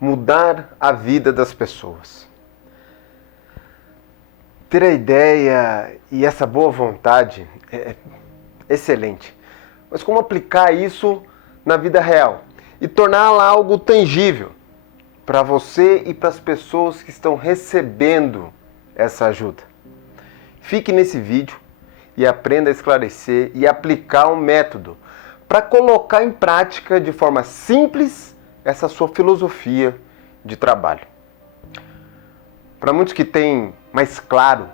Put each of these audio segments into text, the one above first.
Mudar a vida das pessoas. Ter a ideia e essa boa vontade é excelente. Mas como aplicar isso na vida real e torná-la algo tangível para você e para as pessoas que estão recebendo essa ajuda? Fique nesse vídeo e aprenda a esclarecer e aplicar um método para colocar em prática de forma simples essa sua filosofia de trabalho. Para muitos que têm mais claro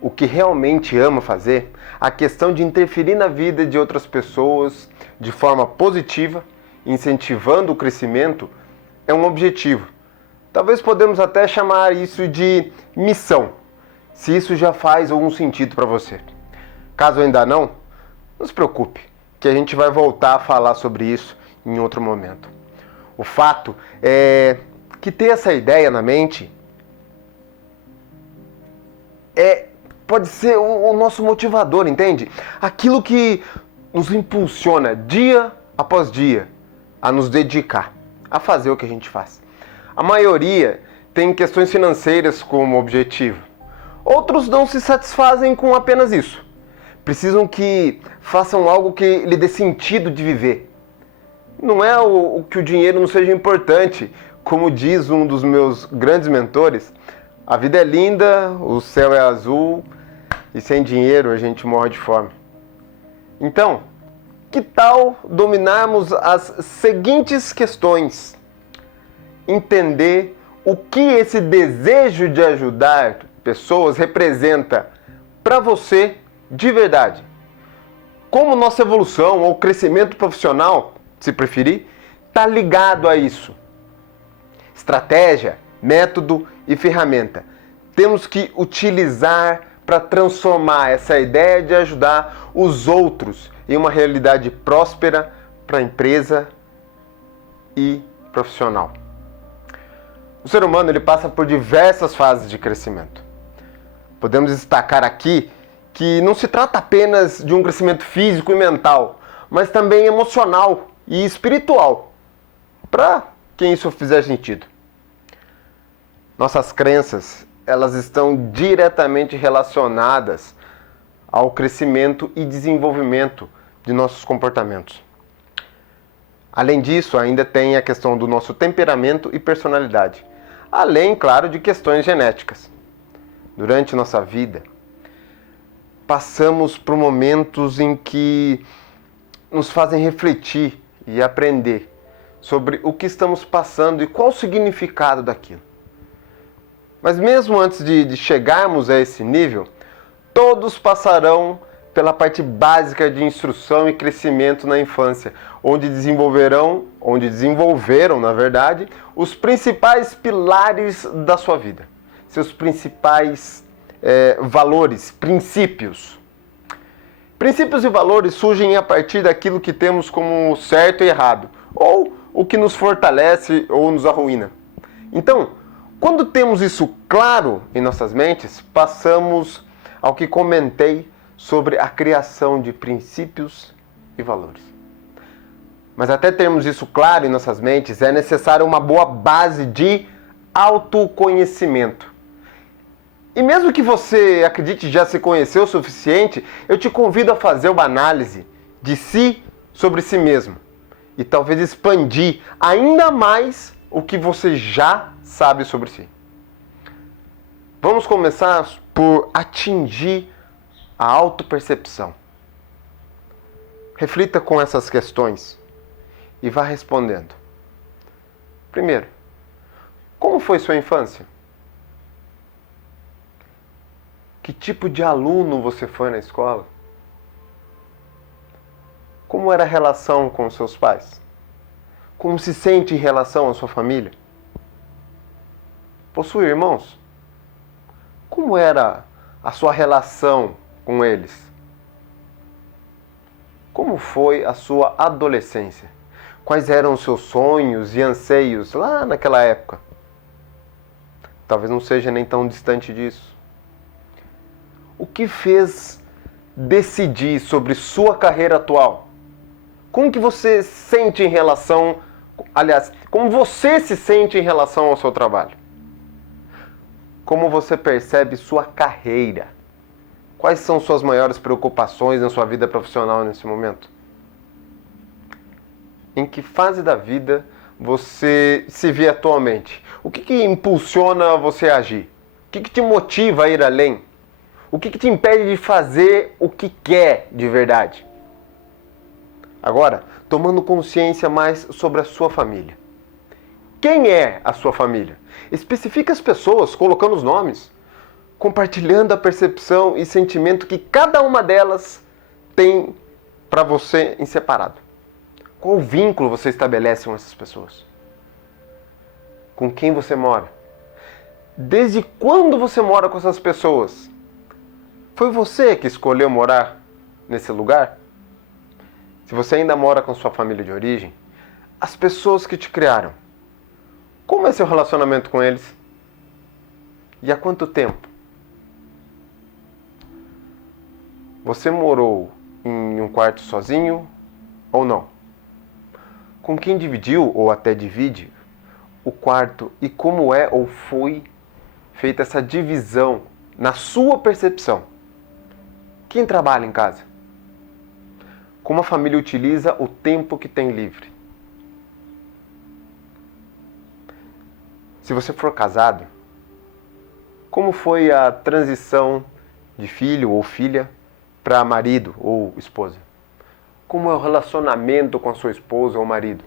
o que realmente ama fazer, a questão de interferir na vida de outras pessoas de forma positiva, incentivando o crescimento, é um objetivo. Talvez podemos até chamar isso de missão, se isso já faz algum sentido para você. Caso ainda não se preocupe, que a gente vai voltar a falar sobre isso em outro momento. O fato é que ter essa ideia na mente pode ser o nosso motivador, entende? Aquilo que nos impulsiona dia após dia a nos dedicar, a fazer o que a gente faz. A maioria tem questões financeiras como objetivo. Outros não se satisfazem com apenas isso. Precisam que façam algo que lhe dê sentido de viver. Não é o que o dinheiro não seja importante, como diz um dos meus grandes mentores. A vida é linda, o céu é azul e sem dinheiro a gente morre de fome. Então, que tal dominarmos as seguintes questões? Entender o que esse desejo de ajudar pessoas representa para você de verdade. Como nossa evolução ou crescimento profissional, se preferir, está ligado a isso. Estratégia, método e ferramenta. Temos que utilizar para transformar essa ideia de ajudar os outros em uma realidade próspera para a empresa e profissional. O ser humano ele passa por diversas fases de crescimento. Podemos destacar aqui que não se trata apenas de um crescimento físico e mental, mas também emocional e espiritual, para quem isso fizer sentido. Nossas crenças, elas estão diretamente relacionadas ao crescimento e desenvolvimento de nossos comportamentos. Além disso, ainda tem a questão do nosso temperamento e personalidade, além, claro, de questões genéticas. Durante nossa vida, passamos por momentos em que nos fazem refletir e aprender sobre o que estamos passando e qual o significado daquilo. Mas mesmo antes de chegarmos a esse nível, todos passarão pela parte básica de instrução e crescimento na infância, onde desenvolveram, na verdade, os principais pilares da sua vida, seus principais valores, princípios. Princípios e valores surgem a partir daquilo que temos como certo e errado, ou o que nos fortalece ou nos arruína. Então, quando temos isso claro em nossas mentes, passamos ao que comentei sobre a criação de princípios e valores. Mas até termos isso claro em nossas mentes, é necessário uma boa base de autoconhecimento. E mesmo que você acredite já se conhecer o suficiente, eu te convido a fazer uma análise de si sobre si mesmo. E talvez expandir ainda mais o que você já sabe sobre si. Vamos começar por atingir a autopercepção. Reflita com essas questões e vá respondendo. Primeiro, como foi sua infância? Que tipo de aluno você foi na escola? Como era a relação com seus pais? Como se sente em relação à sua família? Possui irmãos? Como era a sua relação com eles? Como foi a sua adolescência? Quais eram os seus sonhos e anseios lá naquela época? Talvez não seja nem tão distante disso. O que fez decidir sobre sua carreira atual? Como que você sente em relação Aliás, como você se sente em relação ao seu trabalho? Como você percebe sua carreira? Quais são suas maiores preocupações na sua vida profissional nesse momento? Em que fase da vida você se vê atualmente? O que impulsiona você a agir? O que te motiva a ir além? O que te impede de fazer o que quer de verdade? Agora, tomando consciência mais sobre a sua família. Quem é a sua família? Especifique as pessoas, colocando os nomes, compartilhando a percepção e sentimento que cada uma delas tem para você em separado. Qual vínculo você estabelece com essas pessoas? Com quem você mora? Desde quando você mora com essas pessoas? Foi você que escolheu morar nesse lugar? Se você ainda mora com sua família de origem, as pessoas que te criaram, como é seu relacionamento com eles? E há quanto tempo? Você morou em um quarto sozinho ou não? Com quem dividiu ou até divide o quarto e como é ou foi feita essa divisão na sua percepção? Quem trabalha em casa? Como a família utiliza o tempo que tem livre? Se você for casado, como foi a transição de filho ou filha para marido ou esposa? Como é o relacionamento com a sua esposa ou marido?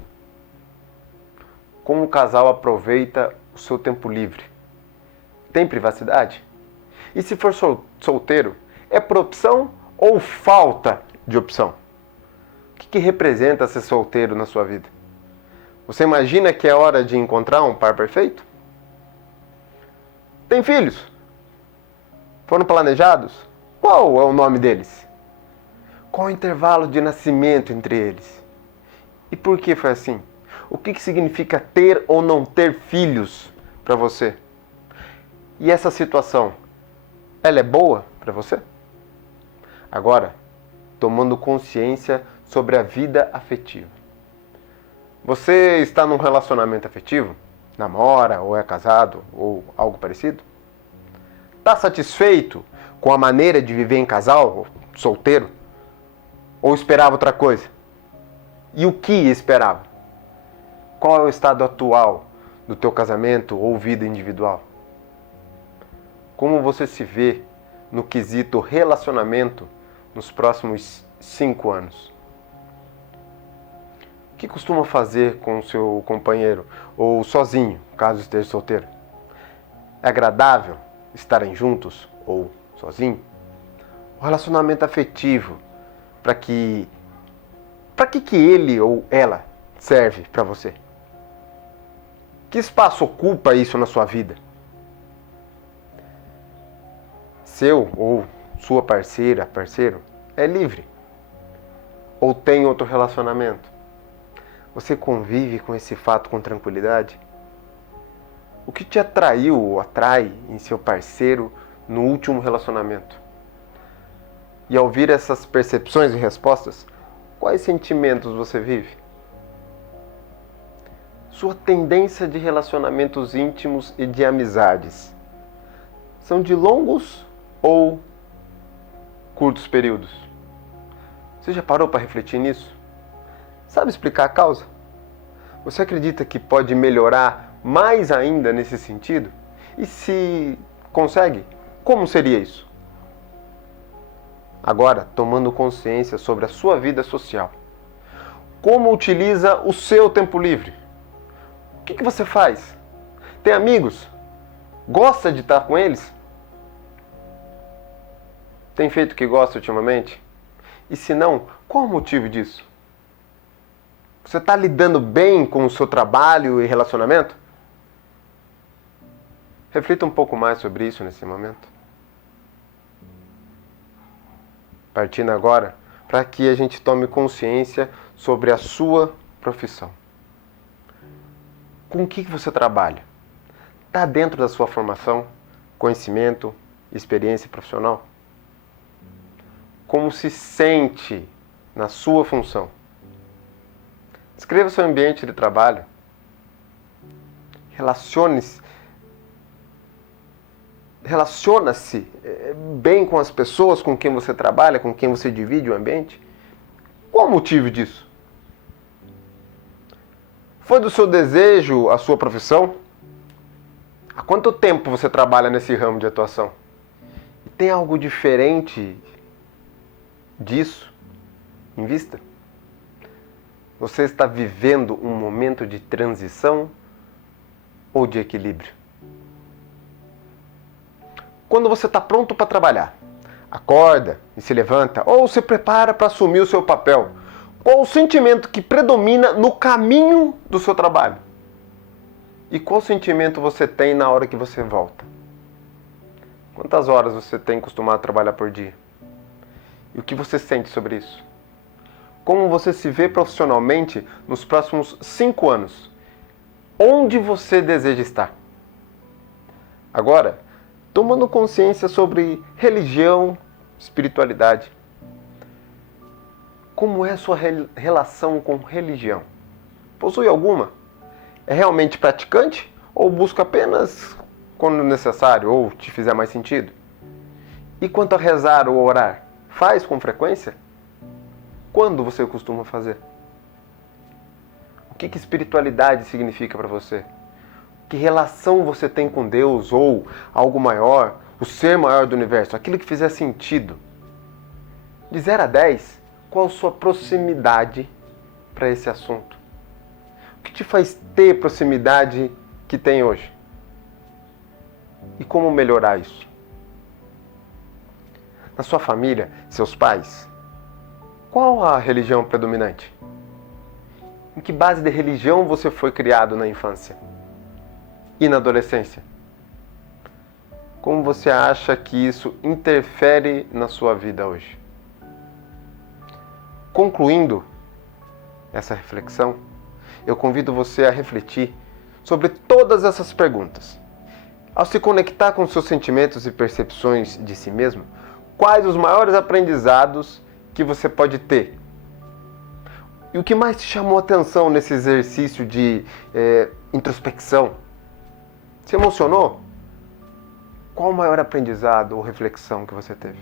Como o casal aproveita o seu tempo livre? Tem privacidade? E se for solteiro, é por opção ou falta de opção? O que representa ser solteiro na sua vida? Você imagina que é hora de encontrar um par perfeito? Tem filhos? Foram planejados? Qual é o nome deles? Qual o intervalo de nascimento entre eles? E por que foi assim? O que significa ter ou não ter filhos para você? E essa situação, ela é boa para você? Agora, tomando consciência sobre a vida afetiva. Você está num relacionamento afetivo? Namora, ou é casado, ou algo parecido? Está satisfeito com a maneira de viver em casal, solteiro? Ou esperava outra coisa? E o que esperava? Qual é o estado atual do teu casamento ou vida individual? Como você se vê no quesito relacionamento nos próximos 5 anos? O que costuma fazer com o seu companheiro ou sozinho, caso esteja solteiro? É agradável estarem juntos ou sozinho? O relacionamento afetivo, para que ele ou ela serve para você? Que espaço ocupa isso na sua vida? Seu ou sua parceira, parceiro, é livre? Ou tem outro relacionamento? Você convive com esse fato com tranquilidade? O que te atraiu ou atrai em seu parceiro no último relacionamento? E ao ouvir essas percepções e respostas, quais sentimentos você vive? Sua tendência de relacionamentos íntimos e de amizades são de longos ou curtos períodos? Você já parou para refletir nisso? Sabe explicar a causa? Você acredita que pode melhorar mais ainda nesse sentido? E se consegue, como seria isso? Agora, tomando consciência sobre a sua vida social. Como utiliza o seu tempo livre? O que você faz? Tem amigos? Gosta de estar com eles? Tem feito o que gosta ultimamente? E se não, qual o motivo disso? Você está lidando bem com o seu trabalho e relacionamento? Reflita um pouco mais sobre isso nesse momento. Partindo agora para que a gente tome consciência sobre a sua profissão. Com o que você trabalha? Está dentro da sua formação, conhecimento, experiência profissional? Como se sente na sua função? Escreva seu ambiente de trabalho. Relaciona-se bem com as pessoas com quem você trabalha, com quem você divide o ambiente. Qual o motivo disso? Foi do seu desejo a sua profissão? Há quanto tempo você trabalha nesse ramo de atuação? E tem algo diferente disso em vista? Você está vivendo um momento de transição ou de equilíbrio? Quando você está pronto para trabalhar, acorda e se levanta ou se prepara para assumir o seu papel, qual o sentimento que predomina no caminho do seu trabalho? E qual sentimento você tem na hora que você volta? Quantas horas você tem costumado trabalhar por dia? E o que você sente sobre isso? Como você se vê profissionalmente nos próximos 5 anos? Onde você deseja estar? Agora, tomando consciência sobre religião, espiritualidade. Como é a sua relação com religião? Possui alguma? É realmente praticante ou busca apenas quando necessário ou te fizer mais sentido? E quanto a rezar ou orar, faz com frequência? Quando você costuma fazer? O que espiritualidade significa para você? Que relação você tem com Deus ou algo maior, o ser maior do universo, aquilo que fizer sentido? De 0 a 10, qual a sua proximidade para esse assunto? O que te faz ter proximidade que tem hoje? E como melhorar isso? Na sua família, seus pais, qual a religião predominante? Em que base de religião você foi criado na infância? E na adolescência? Como você acha que isso interfere na sua vida hoje? Concluindo essa reflexão, eu convido você a refletir sobre todas essas perguntas. Ao se conectar com seus sentimentos e percepções de si mesmo, quais os maiores aprendizados que você pode ter? E o que mais te chamou a atenção nesse exercício de introspecção? Se emocionou? Qual o maior aprendizado ou reflexão que você teve?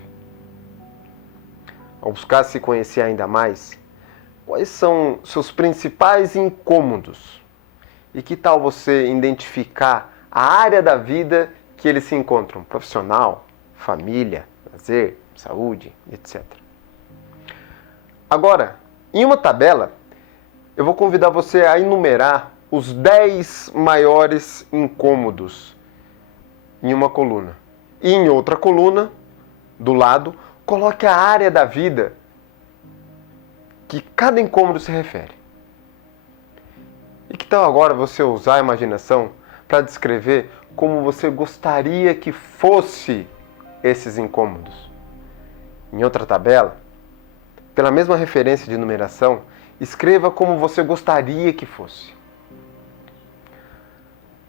Ao buscar se conhecer ainda mais, quais são seus principais incômodos? E que tal você identificar a área da vida que eles se encontram? Profissional, família, lazer, saúde, etc. Agora, em uma tabela, eu vou convidar você a enumerar os 10 maiores incômodos em uma coluna. E em outra coluna, do lado, coloque a área da vida que cada incômodo se refere. E que tal agora você usar a imaginação para descrever como você gostaria que fosse esses incômodos? Em outra tabela, pela mesma referência de numeração, escreva como você gostaria que fosse.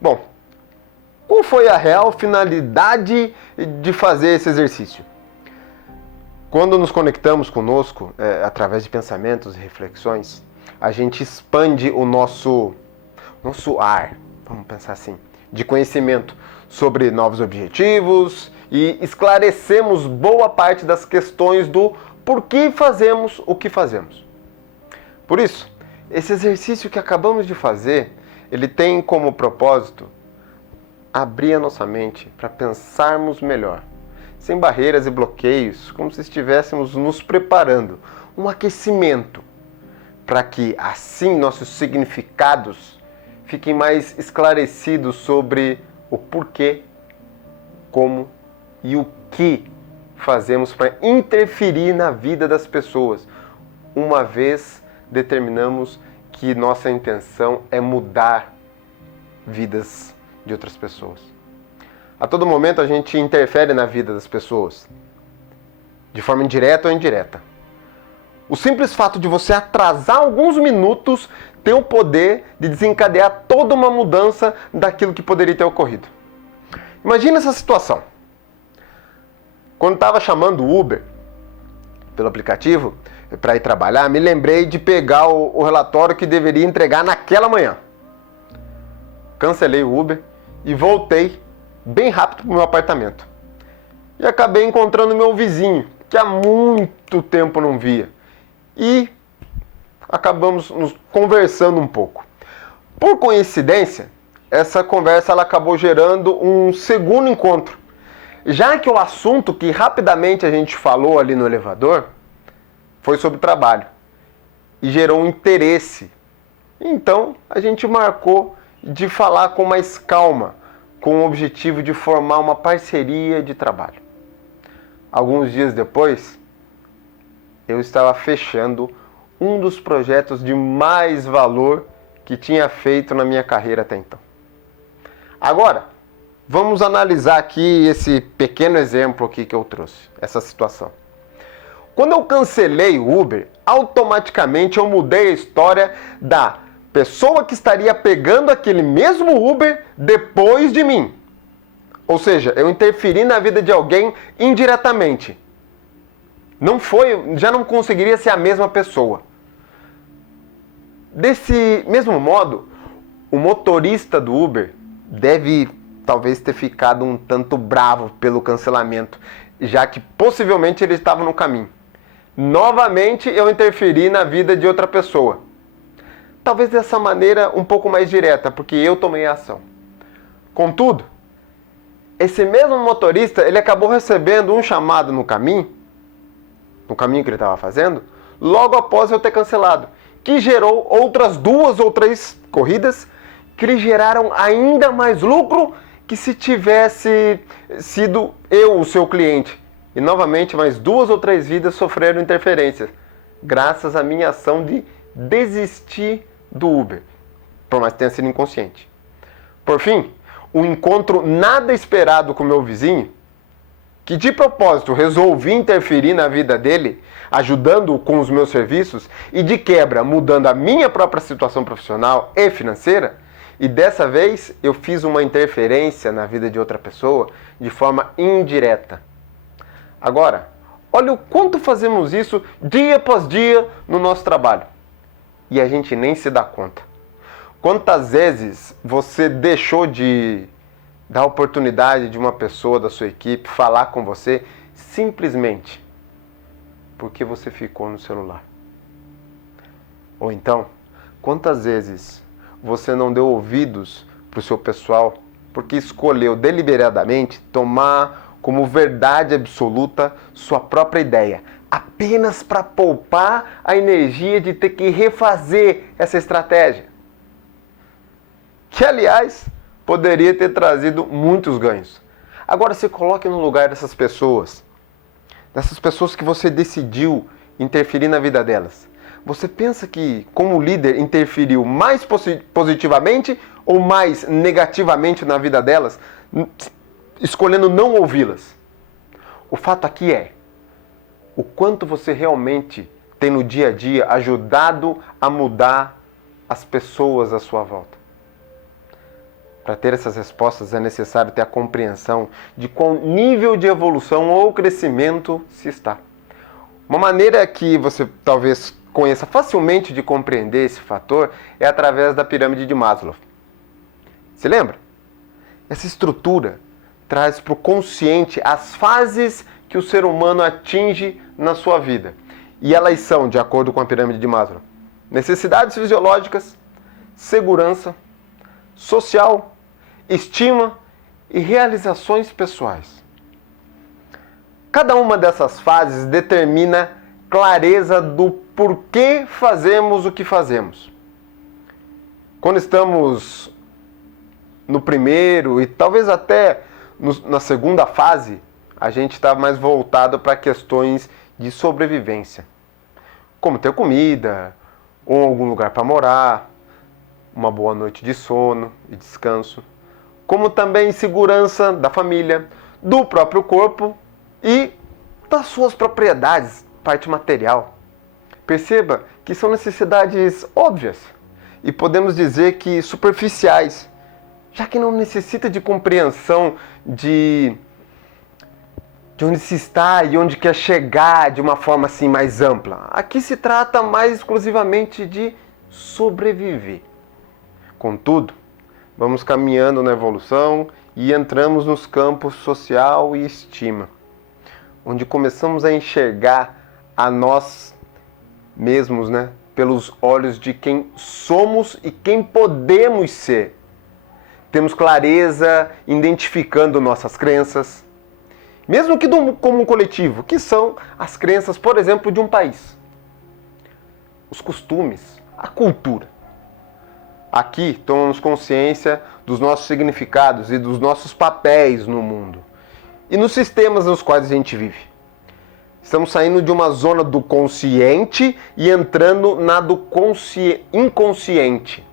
Bom, qual foi a real finalidade de fazer esse exercício? Quando nos conectamos conosco, através de pensamentos e reflexões, a gente expande o nosso ar, vamos pensar assim, de conhecimento sobre novos objetivos e esclarecemos boa parte das questões do porquê fazemos o que fazemos. Por isso, esse exercício que acabamos de fazer, ele tem como propósito abrir a nossa mente para pensarmos melhor, sem barreiras e bloqueios, como se estivéssemos nos preparando, um aquecimento, para que assim nossos significados fiquem mais esclarecidos sobre o porquê, como e o que fazemos para interferir na vida das pessoas, uma vez determinamos que nossa intenção é mudar vidas de outras pessoas. A todo momento a gente interfere na vida das pessoas, de forma indireta ou indireta. O simples fato de você atrasar alguns minutos tem o poder de desencadear toda uma mudança daquilo que poderia ter ocorrido. Imagina essa situação. Quando estava chamando o Uber pelo aplicativo, para ir trabalhar, me lembrei de pegar o relatório que deveria entregar naquela manhã. Cancelei o Uber e voltei bem rápido para o meu apartamento. E acabei encontrando meu vizinho, que há muito tempo não via. E acabamos nos conversando um pouco. Por coincidência, essa conversa ela acabou gerando um segundo encontro. Já que o assunto que rapidamente a gente falou ali no elevador foi sobre trabalho e gerou um interesse. Então a gente marcou de falar com mais calma, com o objetivo de formar uma parceria de trabalho. Alguns dias depois, eu estava fechando um dos projetos de mais valor que tinha feito na minha carreira até então. Agora, vamos analisar aqui esse pequeno exemplo aqui que eu trouxe, essa situação. Quando eu cancelei o Uber, automaticamente eu mudei a história da pessoa que estaria pegando aquele mesmo Uber depois de mim. Ou seja, eu interferi na vida de alguém indiretamente. Já não conseguiria ser a mesma pessoa. Desse mesmo modo, o motorista do Uber deve talvez ter ficado um tanto bravo pelo cancelamento, já que possivelmente ele estava no caminho. Novamente eu interferi na vida de outra pessoa. Talvez dessa maneira um pouco mais direta, porque eu tomei a ação. Contudo, esse mesmo motorista, ele acabou recebendo um chamado no caminho que ele estava fazendo, logo após eu ter cancelado, que gerou outras 2 ou 3 corridas que lhe geraram ainda mais lucro que se tivesse sido eu o seu cliente. E novamente mais 2 ou 3 vidas sofreram interferências, graças à minha ação de desistir do Uber, por mais que tenha sido inconsciente. Por fim, um encontro nada esperado com meu vizinho, que de propósito resolvi interferir na vida dele, ajudando-o com os meus serviços e de quebra mudando a minha própria situação profissional e financeira, e dessa vez eu fiz uma interferência na vida de outra pessoa de forma indireta. Agora, olha o quanto fazemos isso dia após dia no nosso trabalho e a gente nem se dá conta. Quantas vezes você deixou de dar a oportunidade de uma pessoa da sua equipe falar com você simplesmente porque você ficou no celular? Ou então, quantas vezes você não deu ouvidos para o seu pessoal porque escolheu deliberadamente tomar como verdade absoluta sua própria ideia, apenas para poupar a energia de ter que refazer essa estratégia? Que, aliás, poderia ter trazido muitos ganhos. Agora se coloque no lugar dessas pessoas que você decidiu interferir na vida delas. Você pensa que, como líder, interferiu mais positivamente ou mais negativamente na vida delas, escolhendo não ouvi-las? O fato aqui é o quanto você realmente tem no dia a dia ajudado a mudar as pessoas à sua volta. Para ter essas respostas é necessário ter a compreensão de qual nível de evolução ou crescimento se está. Uma maneira que você talvez conheça facilmente de compreender esse fator é através da pirâmide de Maslow. Se lembra? Essa estrutura traz para o consciente as fases que o ser humano atinge na sua vida. E elas são, de acordo com a pirâmide de Maslow, necessidades fisiológicas, segurança, social, estima e realizações pessoais. Cada uma dessas fases determina clareza do porquê fazemos o que fazemos. Quando estamos no primeiro e talvez até na segunda fase, a gente está mais voltado para questões de sobrevivência, como ter comida, ou algum lugar para morar, uma boa noite de sono e descanso, como também segurança da família, do próprio corpo e das suas propriedades, parte material. Perceba que são necessidades óbvias e podemos dizer que superficiais, já que não necessita de compreensão de de onde se está e onde quer chegar de uma forma assim mais ampla. Aqui se trata mais exclusivamente de sobreviver. Contudo, vamos caminhando na evolução e entramos nos campos social e estima, onde começamos a enxergar a nós mesmos, pelos olhos de quem somos e quem podemos ser. Temos clareza identificando nossas crenças, mesmo que como um coletivo, que são as crenças, por exemplo, de um país. Os costumes, a cultura. Aqui tomamos consciência dos nossos significados e dos nossos papéis no mundo e nos sistemas nos quais a gente vive. Estamos saindo de uma zona do consciente e entrando na do inconsciente.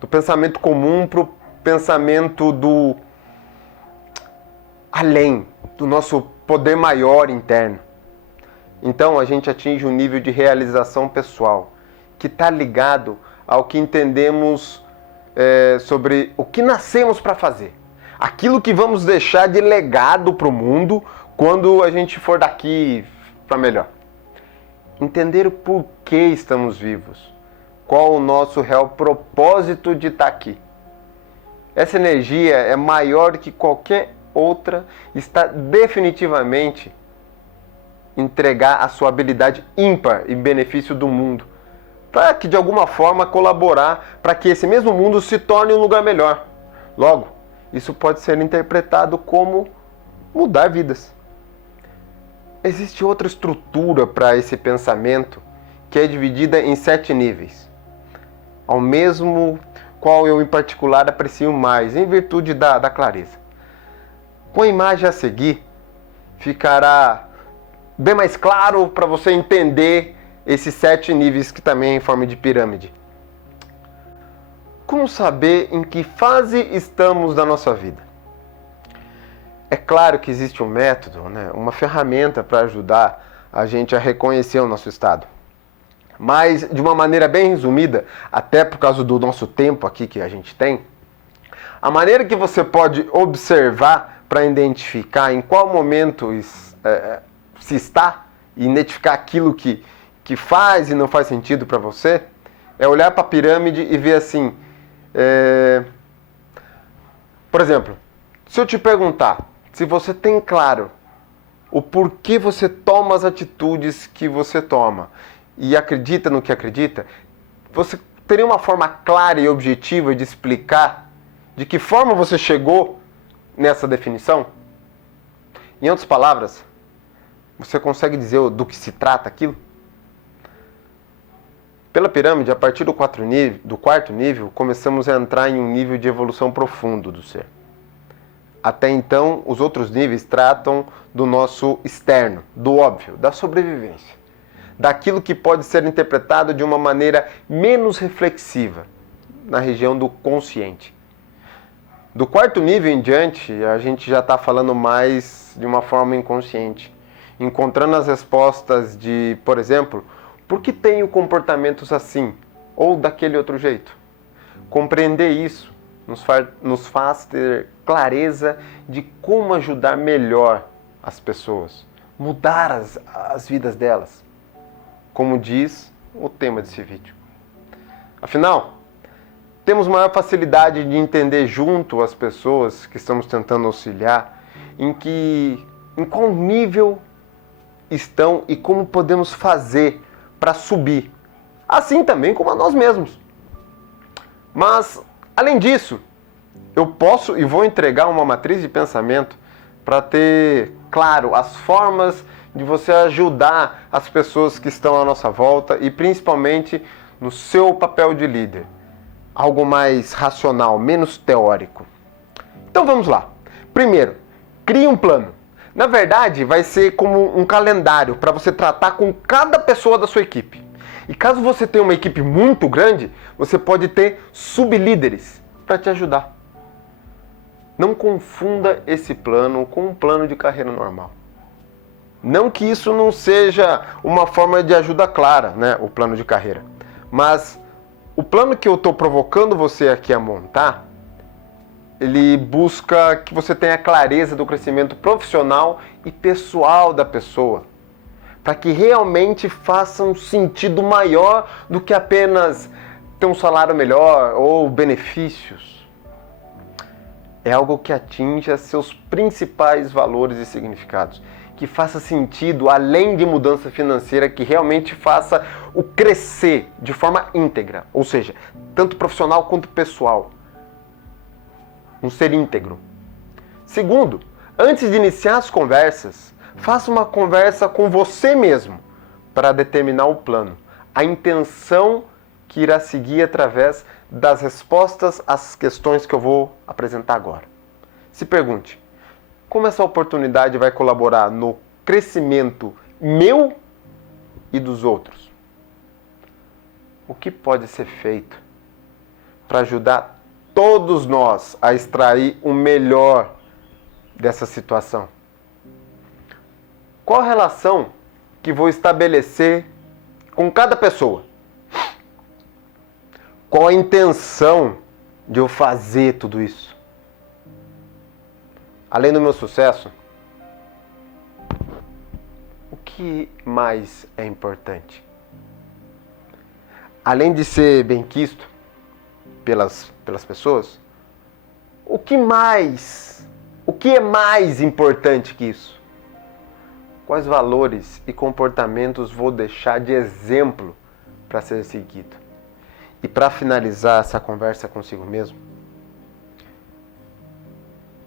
Do pensamento comum para o pensamento do além, do nosso poder maior interno. Então a gente atinge um nível de realização pessoal que está ligado ao que entendemos sobre o que nascemos para fazer. Aquilo que vamos deixar de legado para o mundo quando a gente for daqui para melhor. Entender o porquê estamos vivos. Qual o nosso real propósito de estar aqui. Essa energia é maior do que qualquer outra, está definitivamente entregar a sua habilidade ímpar em benefício do mundo, para que de alguma forma colaborar para que esse mesmo mundo se torne um lugar melhor. Logo, isso pode ser interpretado como mudar vidas. Existe outra estrutura para esse pensamento que é dividida em 7 níveis, ao mesmo qual eu em particular aprecio mais, em virtude da clareza. Com a imagem a seguir, ficará bem mais claro para você entender esses 7 níveis que também é em forma de pirâmide. Como saber em que fase estamos da nossa vida? É claro que existe um método, uma ferramenta para ajudar a gente a reconhecer o nosso estado. Mas, de uma maneira bem resumida, até por causa do nosso tempo aqui que a gente tem, a maneira que você pode observar para identificar em qual momento se está e identificar aquilo que faz e não faz sentido para você, é olhar para a pirâmide e ver assim, por exemplo, se eu te perguntar se você tem claro o porquê você toma as atitudes que você toma e acredita no que acredita, você teria uma forma clara e objetiva de explicar de que forma você chegou nessa definição? Em outras palavras, você consegue dizer do que se trata aquilo? Pela pirâmide, a partir do quarto nível, começamos a entrar em um nível de evolução profundo do ser. Até então, os outros níveis tratam do nosso externo, do óbvio, da sobrevivência. Daquilo que pode ser interpretado de uma maneira menos reflexiva, na região do consciente. Do quarto nível em diante, a gente já está falando mais de uma forma inconsciente, encontrando as respostas de, por exemplo, por que tenho comportamentos assim ou daquele outro jeito? Compreender isso nos faz ter clareza de como ajudar melhor as pessoas, mudar as vidas delas, como diz o tema desse vídeo. Afinal, temos maior facilidade de entender junto as pessoas que estamos tentando auxiliar em qual nível estão e como podemos fazer para subir, assim também como a nós mesmos. Mas, além disso, eu posso e vou entregar uma matriz de pensamento para ter, claro, as formas de você ajudar as pessoas que estão à nossa volta e principalmente no seu papel de líder. Algo mais racional, menos teórico. Então vamos lá. Primeiro, crie um plano. Na verdade, vai ser como um calendário para você tratar com cada pessoa da sua equipe. E caso você tenha uma equipe muito grande, você pode ter sublíderes para te ajudar. Não confunda esse plano com um plano de carreira normal. Não que isso não seja uma forma de ajuda clara, o plano de carreira. Mas o plano que eu estou provocando você aqui a montar ele busca que você tenha clareza do crescimento profissional e pessoal da pessoa, para que realmente faça um sentido maior do que apenas ter um salário melhor ou benefícios. É algo que atinja seus principais valores e significados, que faça sentido além de mudança financeira, que realmente faça o crescer de forma íntegra, ou seja, tanto profissional quanto pessoal. Um ser íntegro. Segundo, antes de iniciar as conversas, faça uma conversa com você mesmo para determinar o plano, a intenção que irá seguir através das respostas às questões que eu vou apresentar agora. Se pergunte, como essa oportunidade vai colaborar no crescimento meu e dos outros? O que pode ser feito para ajudar todos nós a extrair o melhor dessa situação? Qual a relação que vou estabelecer com cada pessoa? Qual a intenção de eu fazer tudo isso? Além do meu sucesso, o que mais é importante? Além de ser benquisto pelas pessoas, o que é mais importante que isso? Quais valores e comportamentos vou deixar de exemplo para ser seguido? E para finalizar essa conversa consigo mesmo,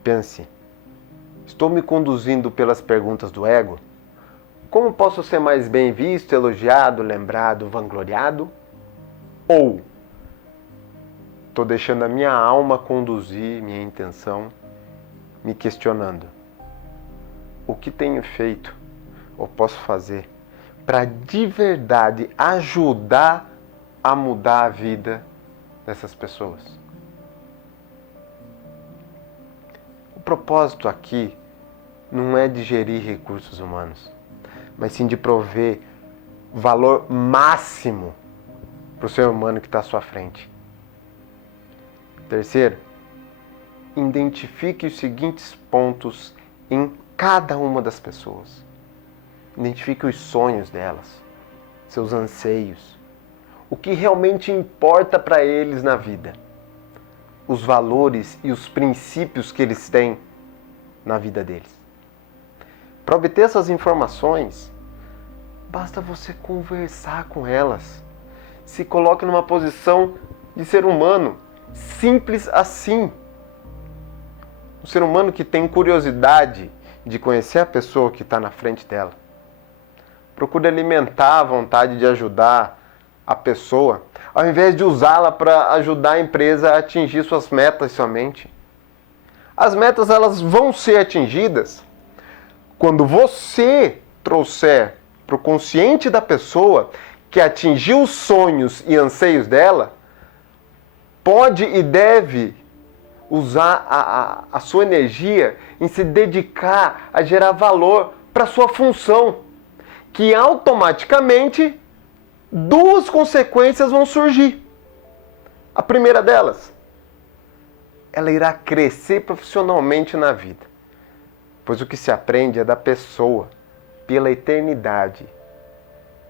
pense, estou me conduzindo pelas perguntas do ego? Como posso ser mais bem visto, elogiado, lembrado, vangloriado? Ou estou deixando a minha alma conduzir minha intenção, me questionando o que tenho feito ou posso fazer para de verdade ajudar a mudar a vida dessas pessoas? O propósito aqui não é de gerir recursos humanos, mas sim de prover valor máximo para o ser humano que está à sua frente. Terceiro, identifique os seguintes pontos em cada uma das pessoas. Identifique os sonhos delas, seus anseios, o que realmente importa para eles na vida, os valores e os princípios que eles têm na vida deles. Para obter essas informações, basta você conversar com elas. Se coloque numa posição de ser humano, simples assim. Um ser humano que tem curiosidade de conhecer a pessoa que está na frente dela. Procure alimentar a vontade de ajudar a pessoa, ao invés de usá-la para ajudar a empresa a atingir suas metas somente. As metas, elas vão ser atingidas quando você trouxer para o consciente da pessoa que atingiu os sonhos e anseios dela, pode e deve usar a sua energia em se dedicar a gerar valor para a sua função, que automaticamente duas consequências vão surgir. A primeira delas, ela irá crescer profissionalmente na vida, pois o que se aprende é da pessoa pela eternidade.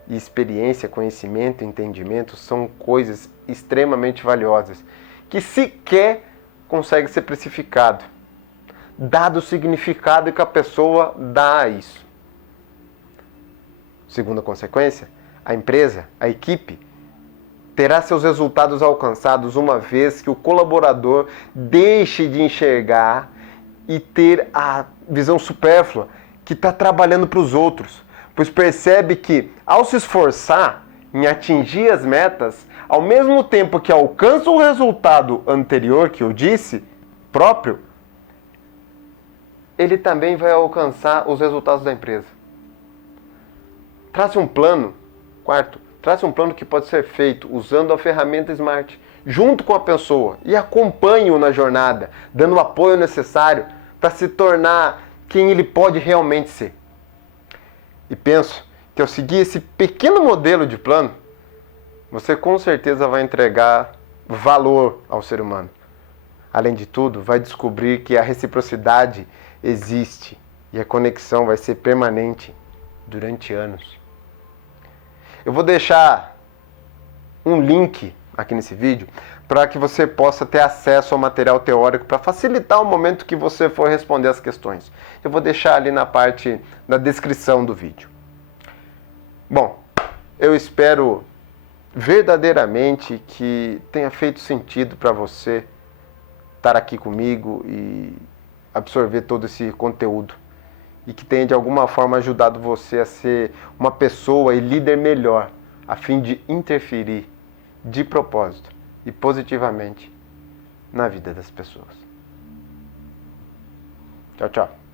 E experiência, conhecimento e entendimento são coisas extremamente valiosas, que sequer consegue ser precificado, dado o significado que a pessoa dá a isso. Segunda consequência, a empresa, a equipe, terá seus resultados alcançados uma vez que o colaborador deixe de enxergar e ter a visão supérflua que está trabalhando para os outros, pois percebe que, ao se esforçar em atingir as metas, ao mesmo tempo que alcança o resultado anterior que eu disse, próprio, ele também vai alcançar os resultados da empresa. Trace um plano, quarto, trace um plano que pode ser feito usando a ferramenta Smart, junto com a pessoa, e acompanhe-o na jornada, dando o apoio necessário para se tornar quem ele pode realmente ser. E penso que ao seguir esse pequeno modelo de plano, você com certeza vai entregar valor ao ser humano. além de tudo, vai descobrir que a reciprocidade existe e a conexão vai ser permanente durante anos. Eu vou deixar um link aqui nesse vídeo para que você possa ter acesso ao material teórico para facilitar o momento que você for responder as questões. Eu vou deixar ali na parte da descrição do vídeo. Bom, eu espero verdadeiramente que tenha feito sentido para você estar aqui comigo e absorver todo esse conteúdo e que tenha de alguma forma ajudado você a ser uma pessoa e líder melhor, a fim de interferir de propósito e positivamente na vida das pessoas. Tchau, tchau.